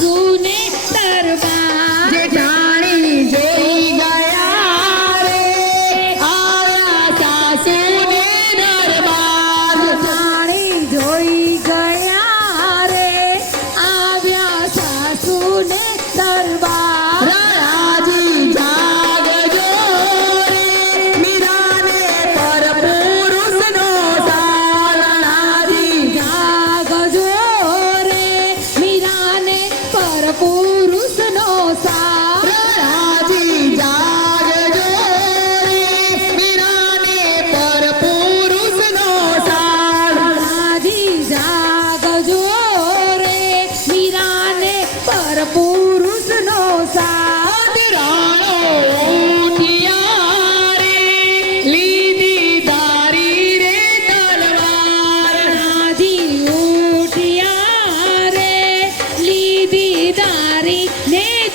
Pune.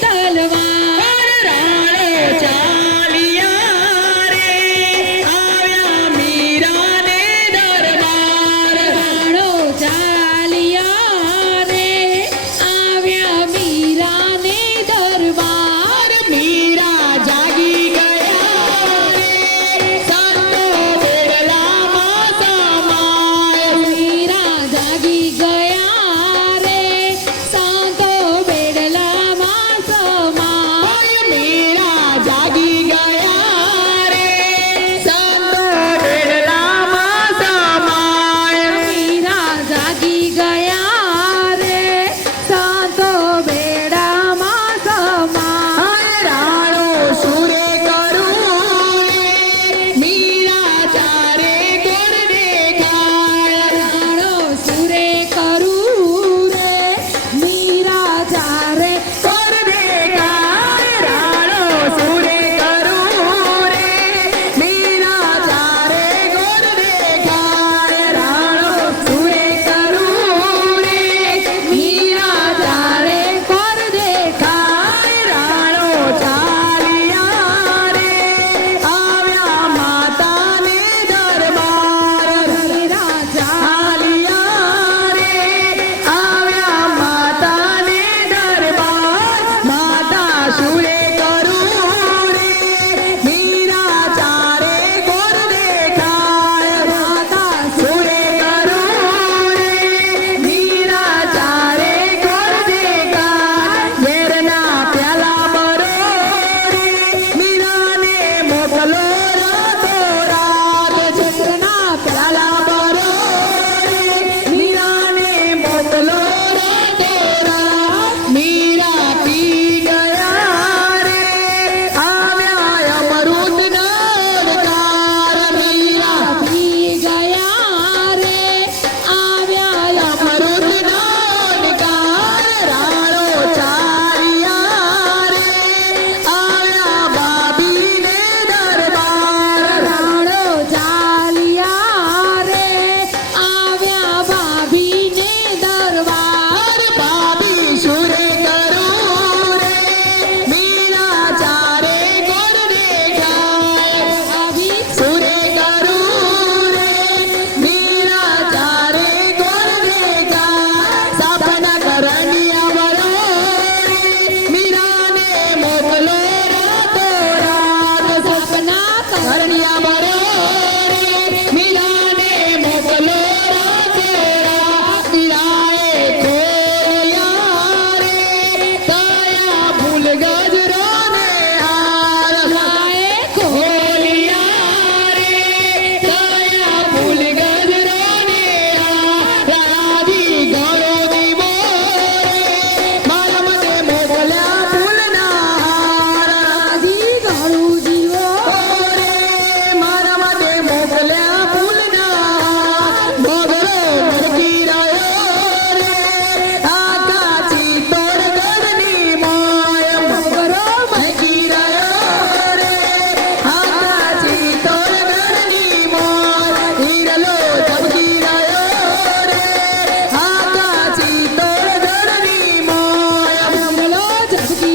ತಲವಾ ಭರಣಿಯ しい。